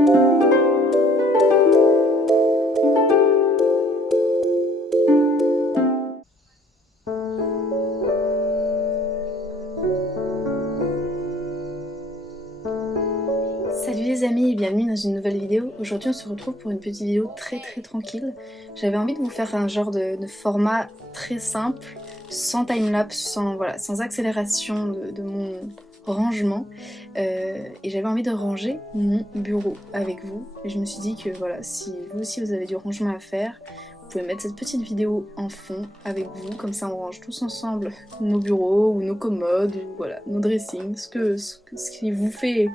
Salut les amis et bienvenue dans une nouvelle vidéo. Aujourd'hui on se retrouve pour une petite vidéo très tranquille. J'avais envie de vous faire un genre de format très simple, sans timelapse, sans accélération de mon rangement. Et j'avais envie de ranger mon bureau avec vous. Et je me suis dit que voilà, si vous aussi vous avez du rangement à faire, vous pouvez mettre cette petite vidéo en fond avec vous, comme ça on range tous ensemble nos bureaux ou nos commodes, ou voilà, nos dressings, ce qui vous fait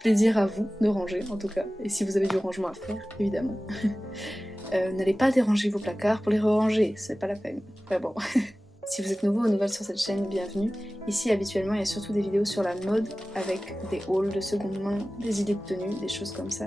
plaisir à vous de ranger en tout cas, et si vous avez du rangement à faire, évidemment. N'allez pas déranger vos placards pour les ranger, c'est pas la peine. Enfin bon. Si vous êtes nouveau ou nouvelle sur cette chaîne, bienvenue. Ici, habituellement, il y a surtout des vidéos sur la mode, avec des hauls de seconde main, des idées de tenue, des choses comme ça.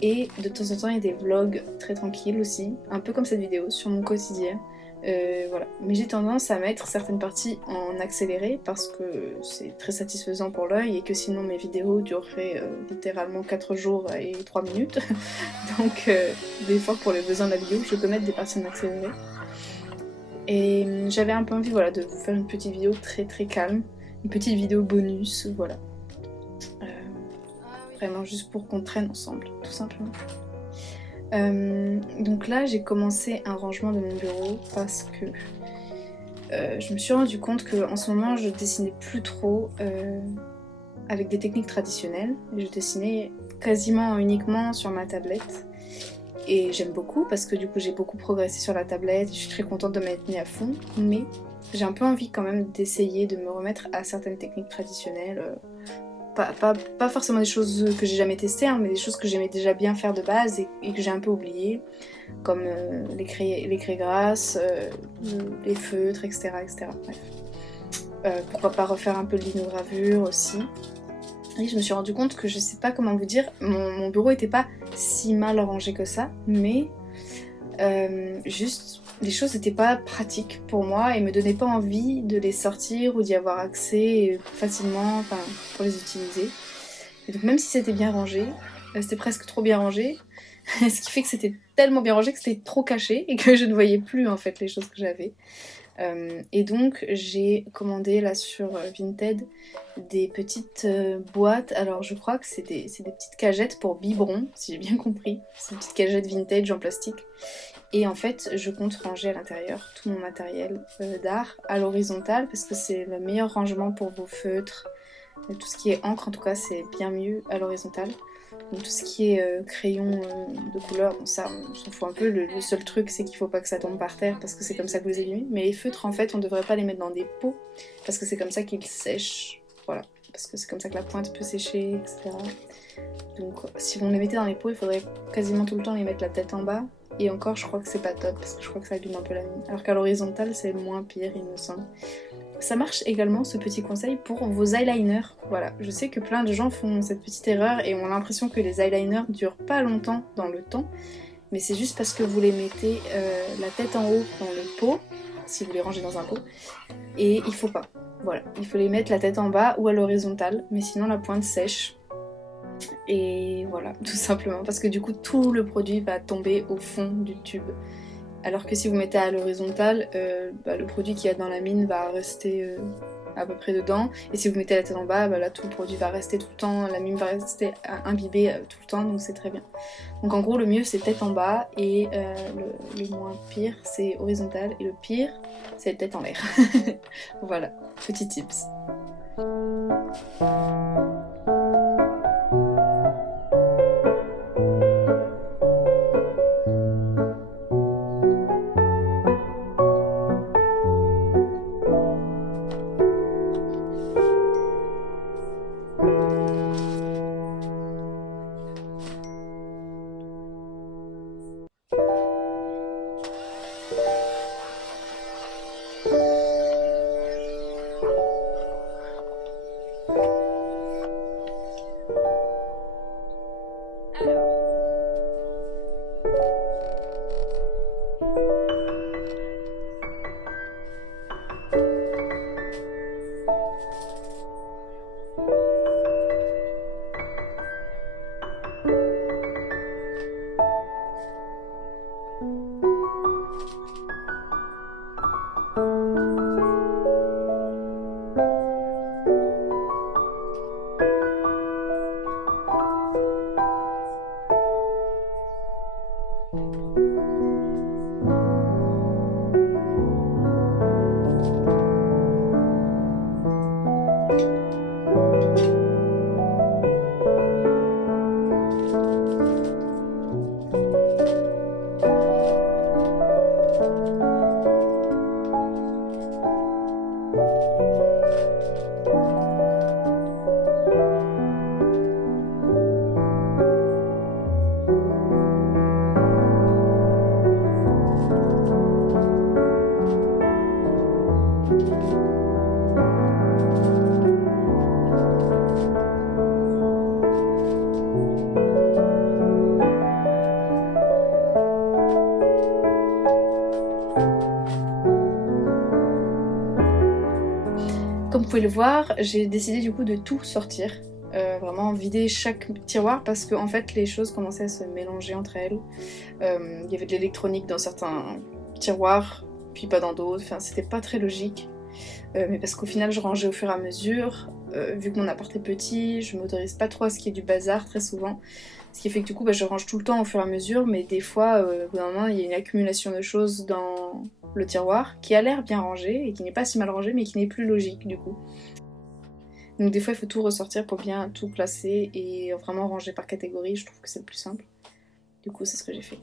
Et de temps en temps, il y a des vlogs très tranquilles aussi, un peu comme cette vidéo, sur mon quotidien. Voilà. Mais j'ai tendance à mettre certaines parties en accéléré parce que c'est très satisfaisant pour l'œil et que sinon mes vidéos dureraient littéralement 4 jours et 3 minutes. Donc des fois pour les besoins de la vidéo, je peux mettre des parties en accéléré. Et j'avais un peu envie voilà, de vous faire une petite vidéo très calme, une petite vidéo bonus, voilà. Vraiment juste pour qu'on traîne ensemble, tout simplement. Donc là j'ai commencé un rangement de mon bureau parce que je me suis rendu compte qu'en ce moment je dessinais plus trop avec des techniques traditionnelles. Je dessinais quasiment uniquement sur ma tablette et j'aime beaucoup parce que du coup j'ai beaucoup progressé sur la tablette, je suis très contente de m'être mis à fond, mais j'ai un peu envie quand même d'essayer de me remettre à certaines techniques traditionnelles. Pas forcément des choses que j'ai jamais testées, hein, mais des choses que j'aimais déjà bien faire de base et que j'ai un peu oubliées, comme les craies grasses, les feutres, etc. Bref. Pourquoi pas refaire un peu de linogravure aussi. Et je me suis rendu compte que je sais pas comment vous dire, mon bureau était pas si mal rangé que ça, mais juste les choses n'étaient pas pratiques pour moi et me donnaient pas envie de les sortir ou d'y avoir accès facilement, enfin pour les utiliser. Et donc même si c'était bien rangé, c'était presque trop bien rangé, ce qui fait que c'était tellement bien rangé que c'était trop caché et que je ne voyais plus en fait les choses que j'avais. Et donc j'ai commandé là sur Vinted des petites boîtes, alors je crois que c'est des petites cagettes pour biberons, si j'ai bien compris, c'est des petites cagettes vintage en plastique. Et en fait je compte ranger à l'intérieur tout mon matériel d'art à l'horizontale parce que c'est le meilleur rangement pour vos feutres, tout ce qui est encre en tout cas c'est bien mieux à l'horizontale. Donc tout ce qui est crayon de couleur, bon, ça on s'en fout un peu, le seul truc c'est qu'il faut pas que ça tombe par terre parce que c'est comme ça que vous les allumez. Mais les feutres en fait on devrait pas les mettre dans des pots parce que c'est comme ça qu'ils sèchent, voilà, parce que c'est comme ça que la pointe peut sécher, etc. Donc si vous les mettez dans les pots il faudrait quasiment tout le temps les mettre la tête en bas. Et encore je crois que c'est pas top parce que je crois que ça abîme un peu la mine. Alors qu'à l'horizontale c'est moins pire il me semble. Ça marche également ce petit conseil pour vos eyeliners. Voilà, je sais que plein de gens font cette petite erreur et ont l'impression que les eyeliners durent pas longtemps dans le temps, mais c'est juste parce que vous les mettez la tête en haut dans le pot, si vous les rangez dans un pot, et il faut pas. Voilà, il faut les mettre la tête en bas ou à l'horizontale, mais sinon la pointe sèche. Et voilà, tout simplement, parce que du coup tout le produit va tomber au fond du tube. Alors que si vous mettez à l'horizontale, le produit qu'il y a dans la mine va rester à peu près dedans. Et si vous mettez la tête en bas, là tout le produit va rester tout le temps, la mine va rester imbibée tout le temps, donc c'est très bien. Donc en gros le mieux c'est tête en bas et le moins pire c'est horizontal et le pire c'est tête en l'air. Voilà, petit tips. pouvez le voir, j'ai décidé du coup de tout sortir. Vraiment vider chaque tiroir parce que en fait les choses commençaient à se mélanger entre elles. Il y avait de l'électronique dans certains tiroirs, puis pas dans d'autres, enfin c'était pas très logique. Mais parce qu'au final je rangeais au fur et à mesure. Vu que mon appart est petit, je m'autorise pas trop à ce qu'il y ait du bazar très souvent. Ce qui fait que du coup je range tout le temps au fur et à mesure, mais des fois au bout d'un moment il y a une accumulation de choses dans le tiroir qui a l'air bien rangé et qui n'est pas si mal rangé mais qui n'est plus logique du coup. Donc des fois il faut tout ressortir pour bien tout placer et vraiment ranger par catégorie, je trouve que c'est le plus simple. Du coup c'est ce que j'ai fait.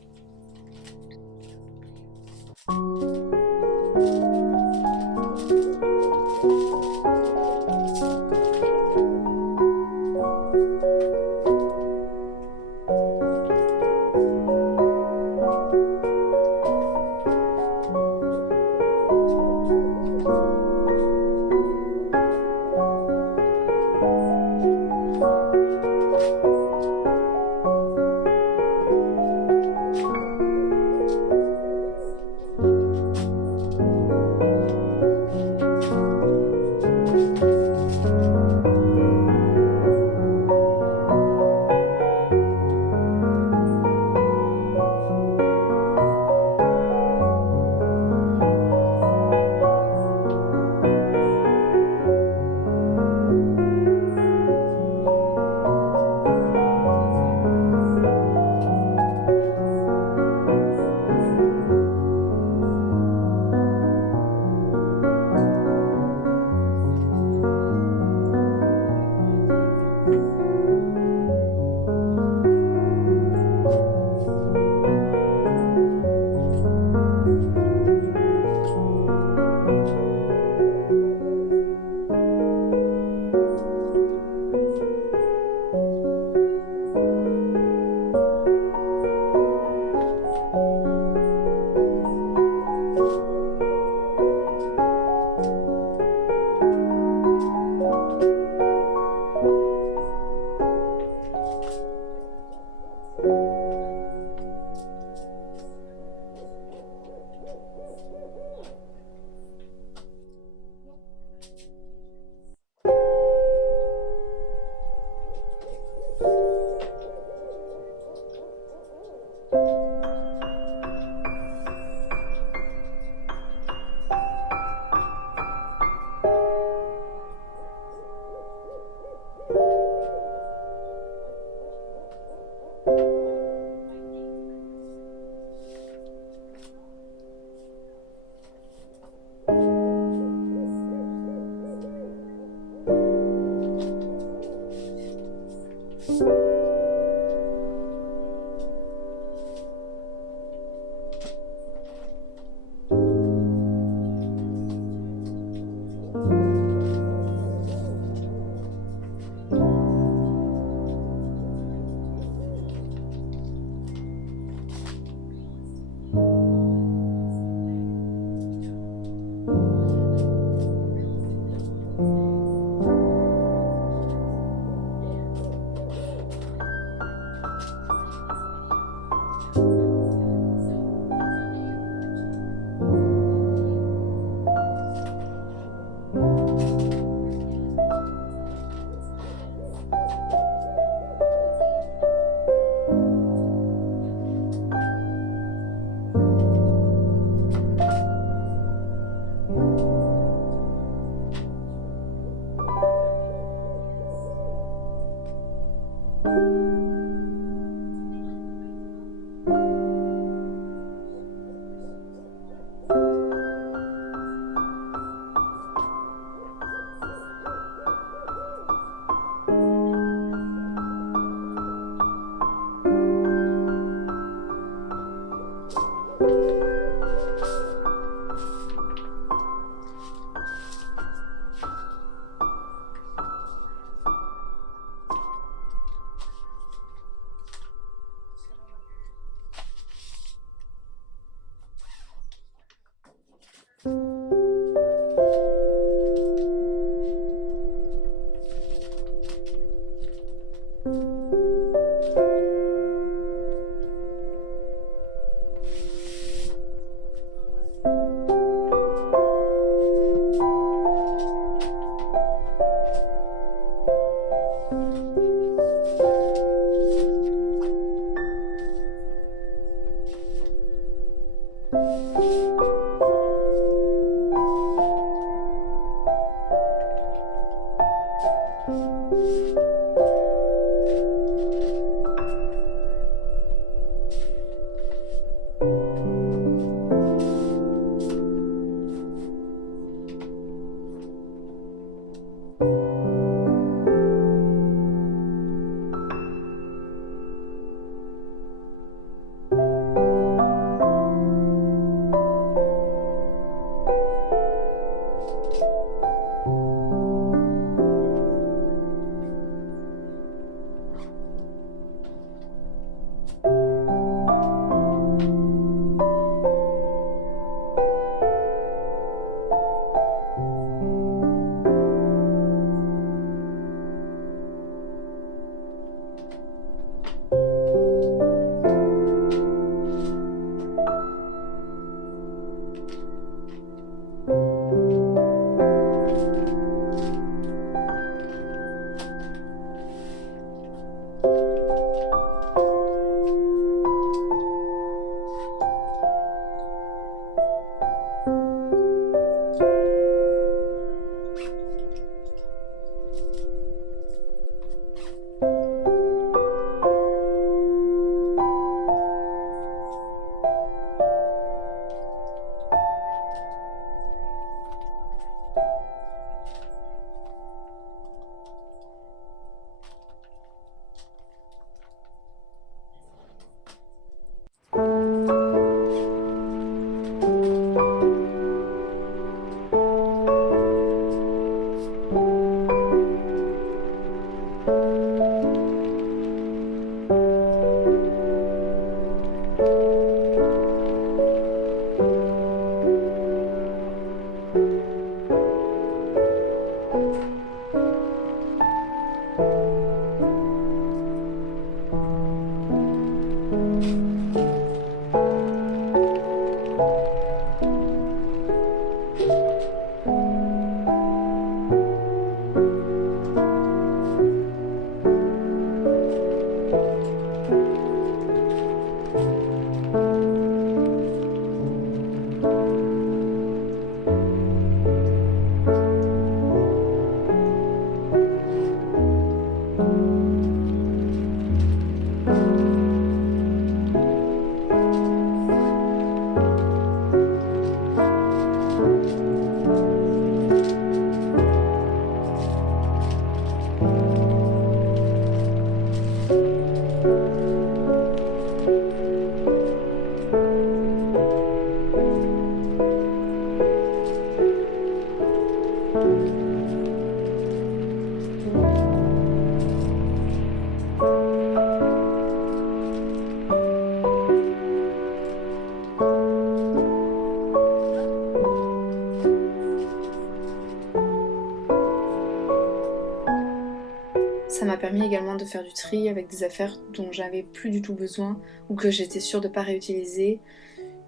Ça m'a permis également de faire du tri avec des affaires dont j'avais plus du tout besoin ou que j'étais sûre de ne pas réutiliser.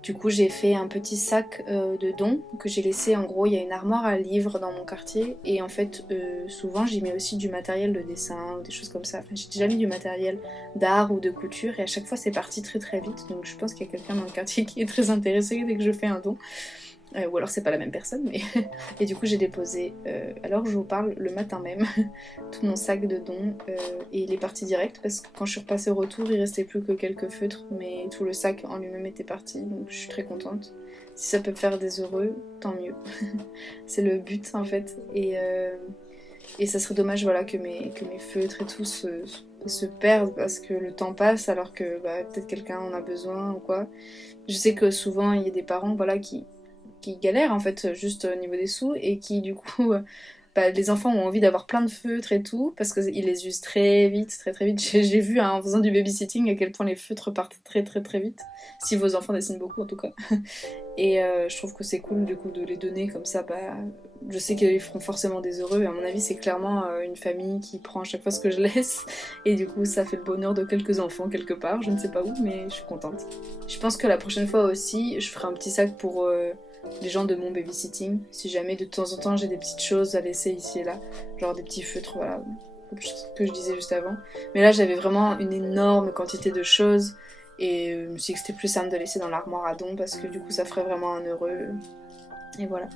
Du coup, j'ai fait un petit sac de dons que j'ai laissé. En gros, il y a une armoire à livres dans mon quartier et en fait, souvent j'y mets aussi du matériel de dessin ou des choses comme ça. Enfin, j'ai déjà mis du matériel d'art ou de couture et à chaque fois c'est parti très très vite. Donc je pense qu'il y a quelqu'un dans le quartier qui est très intéressé dès que je fais un don. Ou alors c'est pas la même personne, mais... Et du coup j'ai déposé, alors je vous parle, le matin même, tout mon sac de dons, et il est parti direct, parce que quand je suis repassée au retour, il restait plus que quelques feutres, mais tout le sac en lui-même était parti, donc je suis très contente. Si ça peut me faire des heureux, tant mieux. C'est le but en fait, et ça serait dommage voilà, que mes feutres et tout se perdent, parce que le temps passe, alors que peut-être quelqu'un en a besoin ou quoi. Je sais que souvent il y a des parents voilà, qui galèrent en fait juste au niveau des sous et qui du coup les enfants ont envie d'avoir plein de feutres et tout parce qu'ils les usent très vite, très très vite. J'ai vu en faisant du babysitting à quel point les feutres partent très très très vite, si vos enfants dessinent beaucoup en tout cas. Et je trouve que c'est cool du coup de les donner comme ça. Je sais qu'ils feront forcément des heureux et à mon avis c'est clairement une famille qui prend à chaque fois ce que je laisse et du coup ça fait le bonheur de quelques enfants quelque part, je ne sais pas où mais je suis contente. Je pense que la prochaine fois aussi je ferai un petit sac pour les gens de mon babysitting, si jamais de temps en temps j'ai des petites choses à laisser ici et là, genre des petits feutres, voilà, que je disais juste avant. Mais là, j'avais vraiment une énorme quantité de choses et je me suis dit que c'était plus simple de laisser dans l'armoire à don parce que du coup, ça ferait vraiment un heureux. Et voilà.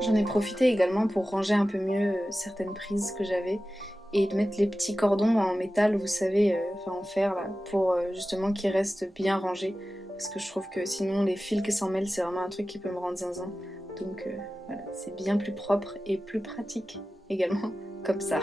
J'en ai profité également pour ranger un peu mieux certaines prises que j'avais et de mettre les petits cordons en métal, vous savez, enfin en fer là, pour justement qu'ils restent bien rangés. Parce que je trouve que sinon les fils qui s'en mêlent, c'est vraiment un truc qui peut me rendre zinzin. Donc voilà, c'est bien plus propre et plus pratique également, comme ça.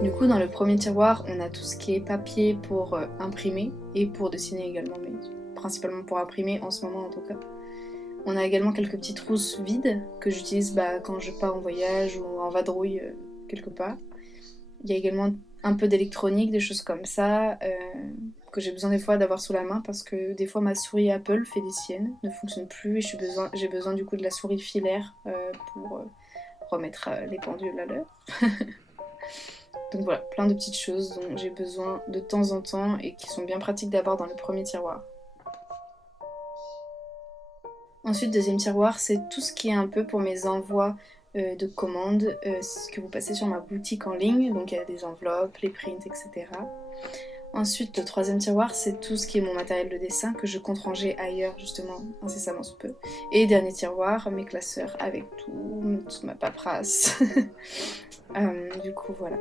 Du coup, dans le premier tiroir, on a tout ce qui est papier pour imprimer et pour dessiner également, mais principalement pour imprimer en ce moment en tout cas. On a également quelques petites trousses vides que j'utilise quand je pars en voyage ou en vadrouille quelque part. Il y a également un peu d'électronique, des choses comme ça, que j'ai besoin des fois d'avoir sous la main parce que des fois ma souris Apple fait des siennes, ne fonctionne plus et j'ai besoin du coup de la souris filaire pour remettre les pendules à l'heure. Donc voilà, plein de petites choses dont j'ai besoin de temps en temps et qui sont bien pratiques d'abord dans le premier tiroir. Ensuite, deuxième tiroir, c'est tout ce qui est un peu pour mes envois de commandes, ce que vous passez sur ma boutique en ligne, donc il y a des enveloppes, les prints, etc. Ensuite, le troisième tiroir, c'est tout ce qui est mon matériel de dessin que je compte ranger ailleurs, justement, incessamment sous peu. Et dernier tiroir, mes classeurs avec toute ma paperasse. Du coup, voilà.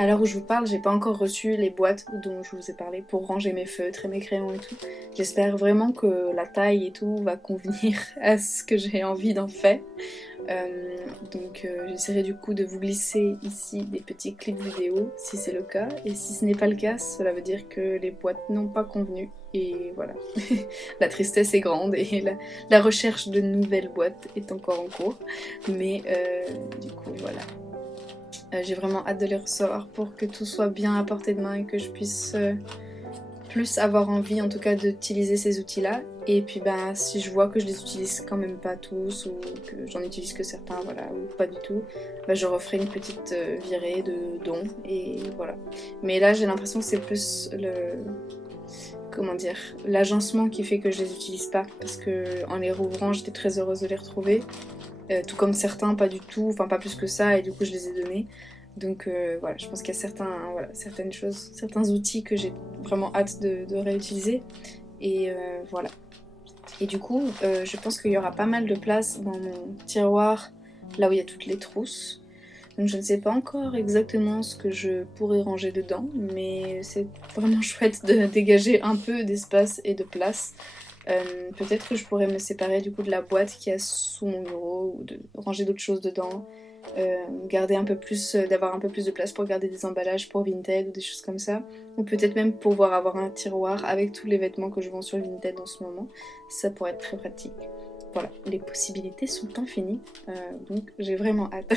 À l'heure où je vous parle, j'ai pas encore reçu les boîtes dont je vous ai parlé pour ranger mes feutres et mes crayons et tout. J'espère vraiment que la taille et tout va convenir à ce que j'ai envie d'en faire. Donc j'essaierai du coup de vous glisser ici des petits clips vidéo si c'est le cas. Et si ce n'est pas le cas, cela veut dire que les boîtes n'ont pas convenu. Et voilà, la tristesse est grande et la recherche de nouvelles boîtes est encore en cours. Mais du coup voilà. J'ai vraiment hâte de les recevoir pour que tout soit bien à portée de main et que je puisse plus avoir envie en tout cas d'utiliser ces outils-là. Et puis ben, si je vois que je les utilise quand même pas tous ou que j'en utilise que certains, voilà, ou pas du tout, ben, je referai une petite virée de dons et voilà. Mais là j'ai l'impression que c'est plus l'agencement qui fait que je les utilise pas, parce que en les rouvrant j'étais très heureuse de les retrouver. Tout comme certains, pas du tout, enfin pas plus que ça, et du coup je les ai donnés. Donc voilà, je pense qu'il y a certaines choses, certains outils que j'ai vraiment hâte de réutiliser. Et voilà. Et du coup, je pense qu'il y aura pas mal de place dans mon tiroir, là où il y a toutes les trousses. Donc je ne sais pas encore exactement ce que je pourrais ranger dedans, mais c'est vraiment chouette de dégager un peu d'espace et de place. Peut-être que je pourrais me séparer du coup de la boîte qui est sous mon bureau ou de ranger d'autres choses dedans, garder un peu plus, d'avoir un peu plus de place pour garder des emballages pour Vinted ou des choses comme ça, ou peut-être même pouvoir avoir un tiroir avec tous les vêtements que je vends sur Vinted en ce moment. Ça pourrait être très pratique. Voilà, les possibilités sont infinies, donc j'ai vraiment hâte.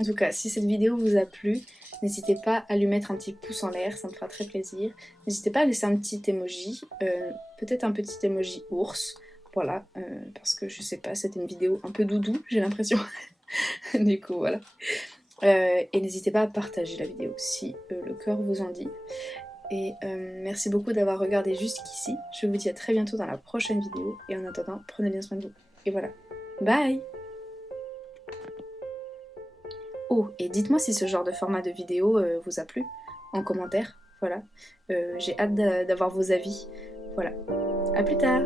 En tout cas, si cette vidéo vous a plu, n'hésitez pas à lui mettre un petit pouce en l'air, ça me fera très plaisir. N'hésitez pas à laisser un petit emoji, peut-être un petit emoji ours, voilà, parce que je sais pas, c'était une vidéo un peu doudou, j'ai l'impression. Du coup, voilà. Et n'hésitez pas à partager la vidéo si le cœur vous en dit. Et merci beaucoup d'avoir regardé jusqu'ici. Je vous dis à très bientôt dans la prochaine vidéo. Et en attendant, prenez bien soin de vous. Et voilà. Bye! Oh, et dites-moi si ce genre de format de vidéo vous a plu en commentaire. Voilà. J'ai hâte d'avoir vos avis. Voilà. À plus tard!